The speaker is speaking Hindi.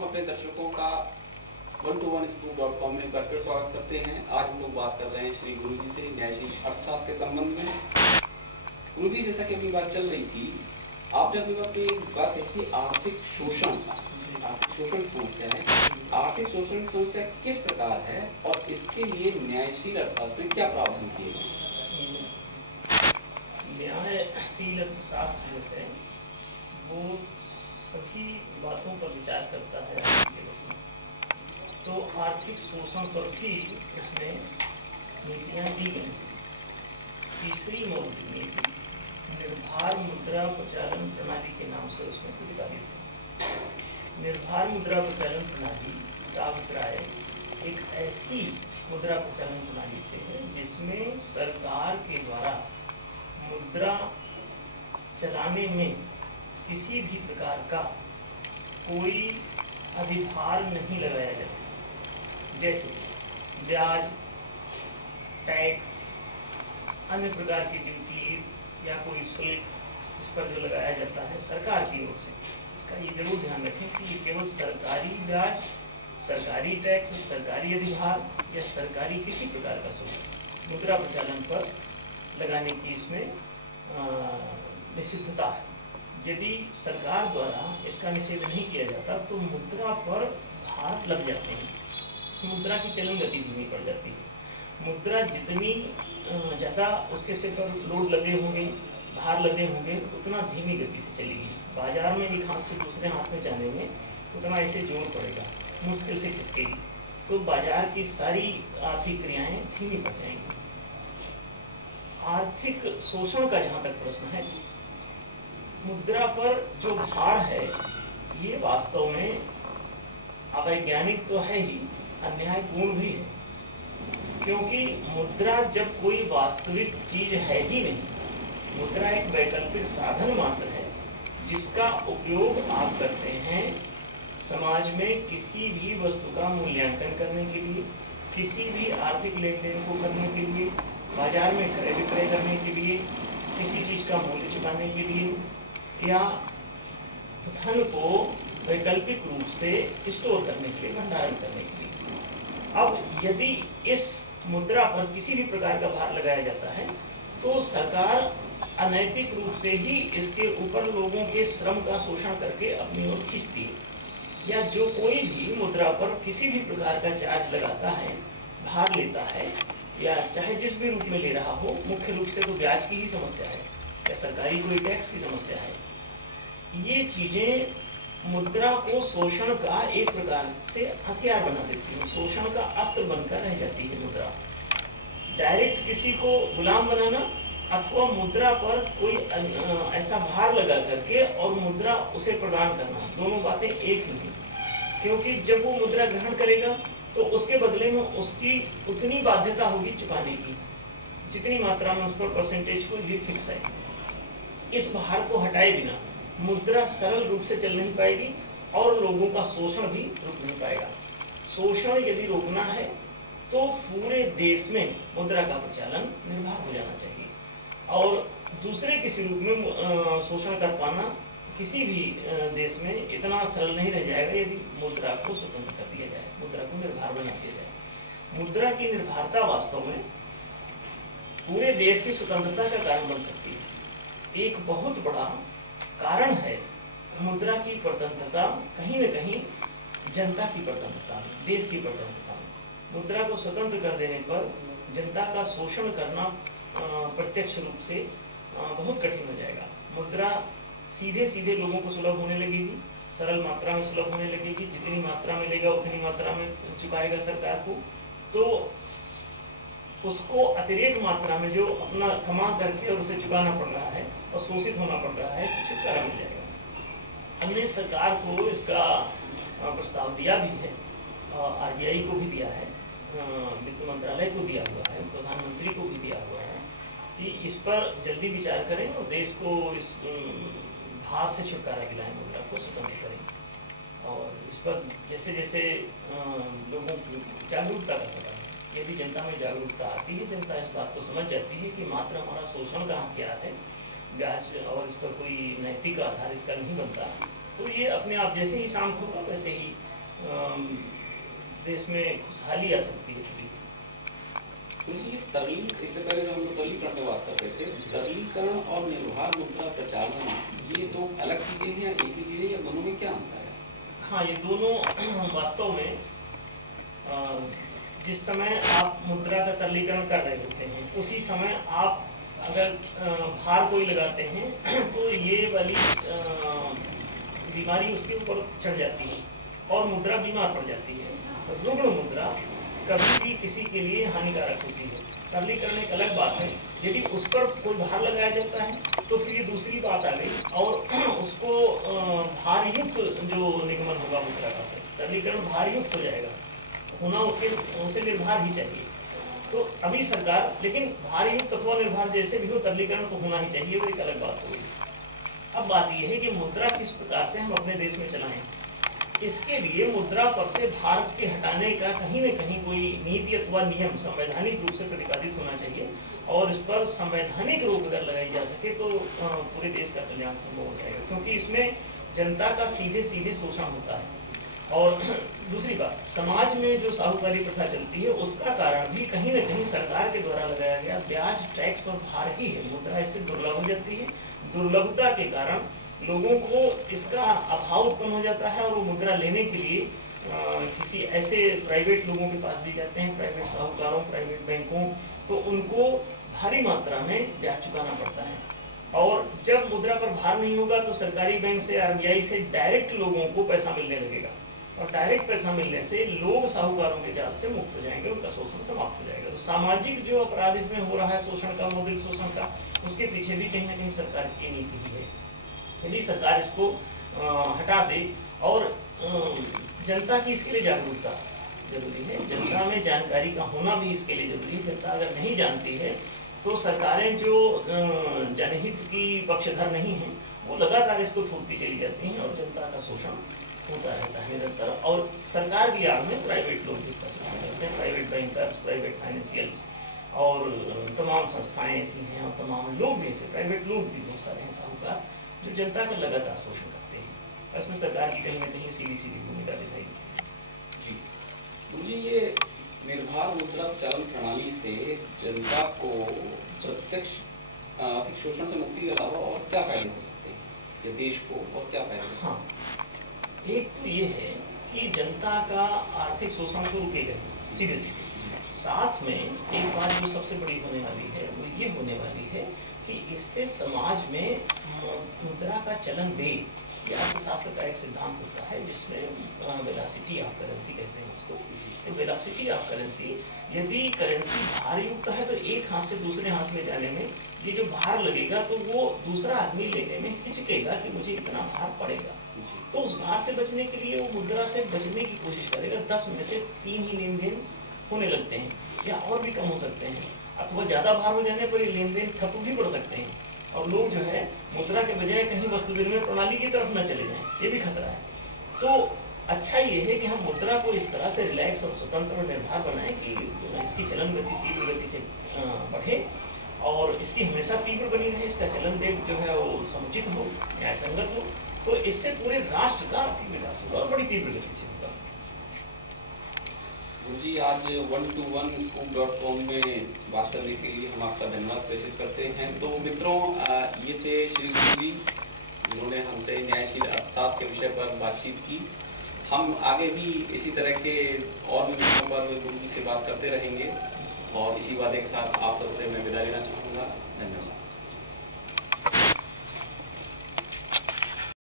हम अपने दर्शकों का 121school.com में एक बार फिर स्वागत करते हैं। आज हम लोग बात कर रहे हैं श्री गुरु जी से न्यायशील अर्थशास्त्र के संबंध में। गुरु जी, जैसा कि अभी बात चल रही थी, आपने अभी बात एक बात कही, आर्थिक शोषण की समस्या है। आर्थिक शोषण की समस्या किस प्रकार है और इसके लिए न्यायशील अर्थशास्त्र में क्या प्रावधान किए गए? न्यायशील अर्थशास्त्र जो है वो सभी बातों पर विचार करता है। तो आर्थिक शोषण पर भी इसमें नीतियां दी गई। तीसरी मौलिक नीति निर्भर मुद्रा प्रचालन प्रणाली के नाम से उसमें प्रतिपादित है। निर्भर मुद्रा प्रचालन प्रणाली का अभिप्राय एक ऐसी मुद्रा प्रचालन प्रणाली से है जिसमें सरकार के द्वारा मुद्रा चलाने में किसी भी प्रकार का कोई अधिभार नहीं लगाया जाता, जैसे ब्याज, टैक्स, अन्य प्रकार की ड्यूटीज या कोई शुल्क इस पर जो लगाया जाता है सरकार की ओर से। इसका ये जरूर ध्यान रखें कि ये केवल सरकारी ब्याज, सरकारी टैक्स, सरकारी अधिभार या सरकारी किसी प्रकार का शुल्क मुद्रा प्रचालन पर लगाने की इसमें निषिद्धता है। यदि सरकार द्वारा इसका निषेध नहीं किया जाता तो मुद्रा पर भार लग जाते हैं, मुद्रा की चलन गति धीमी पड़ जाती है। मुद्रा जितनी ज्यादा उसके सिर पर लोड लगे होंगे, भार लगे होंगे, उतना धीमी गति से चलेगी। बाजार में एक हाथ से दूसरे हाथ में जाने में उतना ऐसे जोर पड़ेगा, मुश्किल से खिसकेगी, तो बाजार की सारी आर्थिक क्रियाएं धीमी पड़ जाएंगी। आर्थिक शोषण का जहां तक प्रश्न है, मुद्रा पर जो भार है ये वास्तव में अवैज्ञानिक तो है ही, अन्यायपूर्ण भी है। क्योंकि मुद्रा जब कोई वास्तविक चीज है ही नहीं, मुद्रा एक वैकल्पिक साधन मात्र है जिसका उपयोग आप करते हैं समाज में किसी भी वस्तु का मूल्यांकन करने के लिए, किसी भी आर्थिक लेन देन को करने के लिए, बाजार में क्रय विक्रय करने के लिए, किसी चीज का मूल्य चुकाने के लिए, या धन को वैकल्पिक रूप से स्टोर करने के लिए, भंडारण करने के लिए। अब यदि इस मुद्रा पर किसी भी प्रकार का भार लगाया जाता है तो सरकार अनैतिक रूप से ही इसके ऊपर लोगों के श्रम का शोषण करके अपनी ओर खींचती है। या जो कोई भी मुद्रा पर किसी भी प्रकार का चार्ज लगाता है, भार लेता है, या चाहे जिस भी रूप में ले रहा हो, मुख्य रूप से तो ब्याज की ही समस्या है या सरकारी कोई टैक्स की समस्या है, ये चीजें मुद्रा को शोषण का एक प्रकार से हथियार बना देती है, शोषण का अस्त्र बनकर रह जाती है मुद्रा। डायरेक्ट किसी को गुलाम बनाना अथवा मुद्रा पर कोई ऐसा भार लगा करके और मुद्रा उसे प्रदान करना, दोनों बातें एक ही हैं। क्योंकि जब वो मुद्रा ग्रहण करेगा तो उसके बदले में उसकी उतनी बाध्यता होगी चुकाने की, जितनी मात्रा में उस पर परसेंटेज को ये फिक्स है। इस भार को हटाए बिना मुद्रा सरल रूप से चल नहीं पाएगी और लोगों का शोषण भी रुक नहीं पाएगा। शोषण यदि रोकना है तो पूरे देश में मुद्रा का प्रचालन निर्बाध हो जाना चाहिए और दूसरे किसी रूप में शोषण कर पाना किसी भी देश में इतना सरल नहीं रह जाएगा यदि मुद्रा को स्वतंत्र कर दिया जाए, मुद्रा को निर्भर बना दिया जाए। मुद्रा की निर्भरता वास्तव में पूरे देश की स्वतंत्रता का कारण बन सकती है। एक बहुत बड़ा कारण है मुद्रा की प्रतंत्रता, कहीं न कहीं जनता की प्रतंत्रता, देश की प्रतंत्रता। मुद्रा को स्वतंत्र कर देने पर जनता का शोषण करना प्रत्यक्ष रूप से बहुत कठिन हो जाएगा। मुद्रा सीधे सीधे लोगों को सुलभ होने लगेगी, सरल मात्रा में सुलभ होने लगेगी, जितनी मात्रा में लेगा उतनी मात्रा में चुकाएगा सरकार को, तो उसको अतिरिक्त मात्रा में जो अपना कमा करके और उसे चुकाना पड़ रहा है और शोषित होना पड़ रहा है, तो छुटकारा मिल जाएगा। हमने सरकार को इसका प्रस्ताव दिया भी है, आरबीआई को भी दिया है, वित्त मंत्रालय को दिया हुआ है, प्रधानमंत्री को भी दिया हुआ है कि इस पर जल्दी विचार करें और देश को इस भार से छुटकारा दिलाएं, मुद्रा को स्वतंत्र करें। और इस पर जैसे जैसे लोगों की जागरूकता का सवाल है, यदि जनता में जागरूकता आती है, जनता इस बात को समझ जाती है कि मात्र हमारा शोषण का हथियार है, ब्याज और इस पर कोई नैतिक आधार इसका नहीं बनता, तो ये अपने आप जैसे ही शांत होगा वैसे ही देश में खुशहाली आ सकती है थोड़ी। तरलीकरण, इससे पहले जो हम लोग तरलीकरण की बात कर रहे थे, तरलीकरण और निर्भर मुद्रा प्रचालन ये दो अलग चीजें हैं या एक ही चीजें, या दोनों में क्या अंतर है? हाँ, ये दोनों वास्तव में जिस समय आप मुद्रा का तरलीकरण कर रहे होते हैं उसी समय आप अगर भार कोई लगाते हैं तो ये वाली बीमारी उसके ऊपर चढ़ जाती है और मुद्रा बीमार पड़ जाती है। रुग्ण मुद्रा कभी भी किसी के लिए हानिकारक होती है। तरलीकरण एक अलग बात है, यदि उस पर कोई भार लगाया जाता है तो फिर ये दूसरी बात आ गई और उसको भार युक्त जो निगमन होगा मुद्रा का, तरलीकरण भार युक्त हो जाएगा, होना उसे निर्भर ही चाहिए। तो अभी सरकार, लेकिन भार युक्त अथवा निर्भर जैसे भी हो तरलीकरण तो होना ही चाहिए, वो एक अलग बात होगी। अब बात यह है कि मुद्रा किस प्रकार से हम अपने देश में चलाएं। इसके लिए मुद्रा पर से भार के हटाने का कहीं न कहीं कोई नीति अथवा नियम संवैधानिक रूप से प्रतिपादित होना चाहिए और इस पर संवैधानिक रोक अगर लगाई जा सके तो पूरे देश का कल्याण संभव हो जाएगा, क्योंकि इसमें जनता का सीधे सीधे शोषण होता है। और दूसरी बात, समाज में जो साहूकारी प्रथा चलती है उसका कारण भी कहीं न कहीं सरकार के द्वारा लगाया गया ब्याज, टैक्स और भार ही है। मुद्रा इससे दुर्लभ हो जाती है, दुर्लभता के कारण लोगों को इसका अभाव उत्पन्न हो जाता है और वो मुद्रा लेने के लिए किसी ऐसे प्राइवेट लोगों के पास भी जाते हैं, प्राइवेट साहूकारों, प्राइवेट बैंकों, तो उनको भारी मात्रा में ब्याज चुकाना पड़ता है। और जब मुद्रा पर भार नहीं होगा तो सरकारी बैंक से, आरबीआई से डायरेक्ट लोगों को पैसा मिलने लगेगा और डायरेक्ट पैसा मिलने से लोग साहूकारों के जाल से मुक्त हो जाएंगे, उनका शोषण समाप्त हो जाएगा। तो सामाजिक जो अपराध इसमें हो रहा है शोषण का, मौद्रिक शोषण का, उसके पीछे भी कहीं न कहीं सरकार की नीति ही है। यदि सरकार इसको हटा दे और जनता की इसके लिए जागरूकता जरूरी है, जनता में जानकारी का होना भी इसके लिए जरूरी है। जनता अगर नहीं जानती है तो सरकारें जो जनहित की पक्षधर नहीं है वो लगातार इसको थोपती चली जाती हैं और जनता का शोषण होता रहता है निरंतर। और सरकार की आड़ में प्राइवेट लोग इसका शोषण करते हैं, प्राइवेट बैंकर्स, प्राइवेट फाइनेंशियल्स और तमाम संस्थाएं ऐसी हैं और तमाम लोग भी ऐसे प्राइवेट लोग भी बहुत सारे हैं साहूकार जो जनता का लगातार शोषण करते हैं। इसमें सरकार की कहीं न कहीं सीधी सीधी भूमिका दिखाई जी। मुझे ये निर्भर मुद्रा चलन प्रणाली से जनता को प्रत्यक्ष आर्थिक शोषण से मुक्ति के अलावा और क्या फायदे हो सकते हैं या देश को और क्या फायदे? हाँ, एक तो ये है कि जनता का आर्थिक शोषण तो रुकेगा सीधे सीधे। साथ में एक बात जो सबसे बड़ी होने वाली है वो ये होने वाली है कि इससे समाज में मुद्रा का चलन दे, ये अर्थशास्त्र का एक सिद्धांत होता है जिसमें वेलोसिटी ऑफ करेंसी कहते हैं उसको। तो वेलोसिटी ऑफ करेंसी, यदि करेंसी भार युक्त है तो एक हाथ से दूसरे हाथ में जाने में ये जो भार लगेगा तो वो दूसरा आदमी लेने में हिचकेगा कि मुझे इतना भार पड़ेगा, तो उस भार से बचने के लिए वो मुद्रा से बचने की कोशिश करेगा। 10 में से 3 ही लेन देन होने लगते हैं या और भी कम हो सकते हैं, अथवा ज्यादा भार हो जाने पर लेन देन ठप भी पड़ सकते हैं और लोग जो है मुद्रा के बजाय कहीं वस्तु विनिमय प्रणाली की तरफ न चले जाएं, ये भी खतरा है। तो अच्छा ये है कि हम मुद्रा को इस तरह से रिलैक्स और स्वतंत्र और निर्भर बनाएं कि इसकी चलन गति तीव्र गति से बढ़े और इसकी हमेशा तीव्र बनी रहे, इसका चलन वेग जो है वो समुचित हो, न्यायसंगत हो, तो इससे पूरे राष्ट्र का आर्थिक विकास होगा और बड़ी तीव्र गति से होगा। जी, आज 121scoop.com में बात करने के लिए हम आपका धन्यवाद प्रेषित करते हैं। तो मित्रों, ये थे श्री गुरु जी, जिन्होंने हमसे न्यायशील अर्थशास्त्र के विषय पर बातचीत की। हम आगे भी इसी तरह के और भी विषयों पर गुरु जी से बात करते रहेंगे और इसी वादे के साथ आप सबसे मैं विदा लेना चाहूँगा। धन्यवाद।